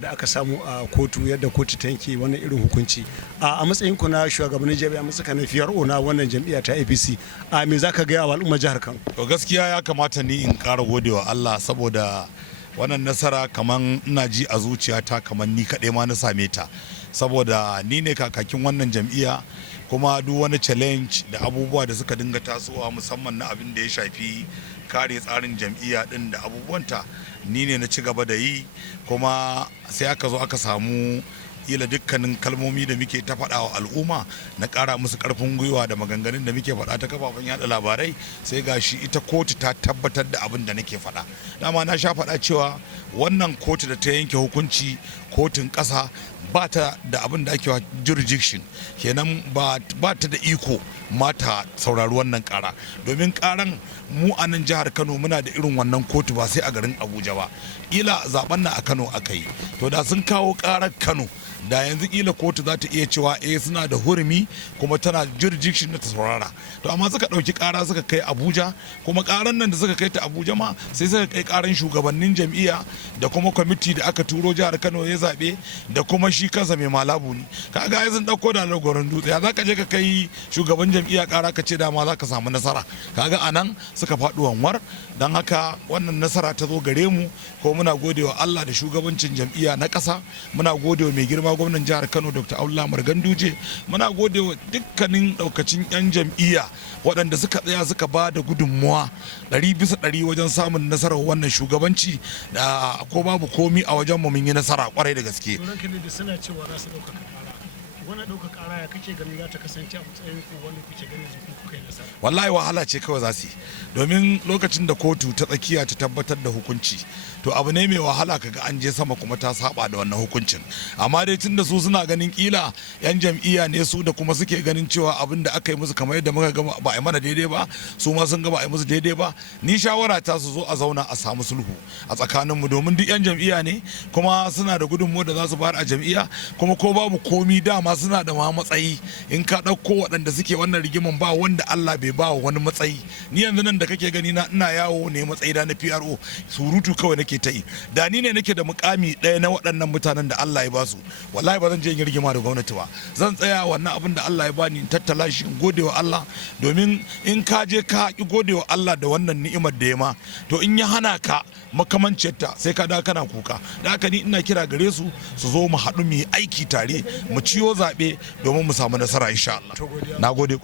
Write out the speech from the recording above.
da aka samu a kotu, yadda kotu ta yanke wannan irin hukunci a matsayin ku na shugabannin jami'a musuka na FRO na wannan jam'iyya ta APC, a me zaka ga wa al'ummar jihar Kano? To gaskiya ya kamata ni in ƙara godewa Allah saboda wannan nasara kaman ina ji a zuciyata kaman ni kaɗai ma na same ta, saboda ni ne kakakin wannan jam'iyya kuma duk wani challenge da abubuwa da suka dinga tasowa musamman na abin da ya shafi kare tsarin jam'iyya din da abubuwanta ni ne na ci gaba da yi, kuma sai aka zo aka samu ila dukkanin kalmomi da muke ta faɗa wa al'umma na ƙara musu ƙarfin gwiwa da maganganun da muke faɗa ta kafafen yada labarai, sai gashi ita kotu ta tabbatar da abin da nake faɗa. Dama na sha faɗa cewa wannan kotu da ta yanke hukunci, kotun ƙasa ba ta da abin da ake wa jurisdiction, kenan ba ta da iko mata saurari wannan ƙara, domin ƙaran mu a nan jihar Kano muna da irin wannan kotu ba sai a garin Abuja ba. Ila zaben nan a Kano aka yi, to da sun kawo ƙarar Kano da yanzu kila kotu za ta iya cewa suna da hurumi kuma tana jurisdiction na ta saurara, to amma suka ɗauki ƙara suka kai Abuja, kuma ƙaran nan da suka kai ta Abuja ma sai suka kai ƙaran shugabannin jam'iyya da kuma kwamiti da aka turo jihar Kano ya zaɓe da kuma shi kansa mai malabu ne. Kaga ai sun ɗauko da lagoran dutse, ya za ka je ka kai shugaban jam'iyya ƙara ka ce dama za ka samu nasara? Kaga anan suka faɗi wanwar. Don haka wannan nasara ta zo gare mu, ko muna godewa Allah da shugabancin jam'iyya na ƙasa, muna godewa mai girma gwamnan jihar Kano Dr. Alh Abdullah Abbas, muna godewa dukkanin daukacin 'yan jam'iyya waɗanda suka tsaya suka ba da gudunmuwa 100% wajen samun nasarar wannan shugabanci, da ko babu komi a wajen mu mun yi nasara kwarai da gaske. Suna cewa za su ɗaukaka ƙara, wani ɗaukaka ƙara ya kake ganin za ta kasance a matsayin ku wanda kuke ganin zuku kuka yi nasara? Wallahi wahala ce kawai za su yi, domin lokacin da kotu ta tsakiya ta tabbatar da hukunci, to abu ne mai wahala kaga an je sama kuma ta saba da wannan hukuncin. Amma dai tun da su suna ganin kila yan jam'iyya ne su, da kuma suke ganin cewa abin da aka yi musu kamar yadda muka ga ba a yi mana daidai ba, su ma sun ga ba a yi musu daidai ba, ni shawara ta su zo a zauna a samu sulhu a tsakaninmu, domin duk yan jam'iyya ne kuma suna da gudunmuwa da za su bayar a jam'iyya, kuma ko babu komi dama suna da ma matsayi. In ka ɗauko waɗanda suke wannan rigiman ba wanda Allah bai ba wa wani matsayi. Ni yanzu nan da kake gani na ina yawo ne matsayi na PRO, surutu kawai nake ta yi. Da ni ne nake da mukami ɗaya na waɗannan mutanen da Allah ya basu, wallahi ba zan je yin rigima da gwamnati ba. Zan tsaya wannan abin da Allah ya bani in tattala shi in gode wa Allah, domin in ka je ka ki gode wa Allah da wannan ni'imar da ya ma, to in ya hana ka makamanciyarta sai ka da kana kuka. Da haka ni ina kira gare su su zo mu haɗu mu yi aiki tare, mu ciyo zaɓe domin mu samu nasara insha Allah. Na gode.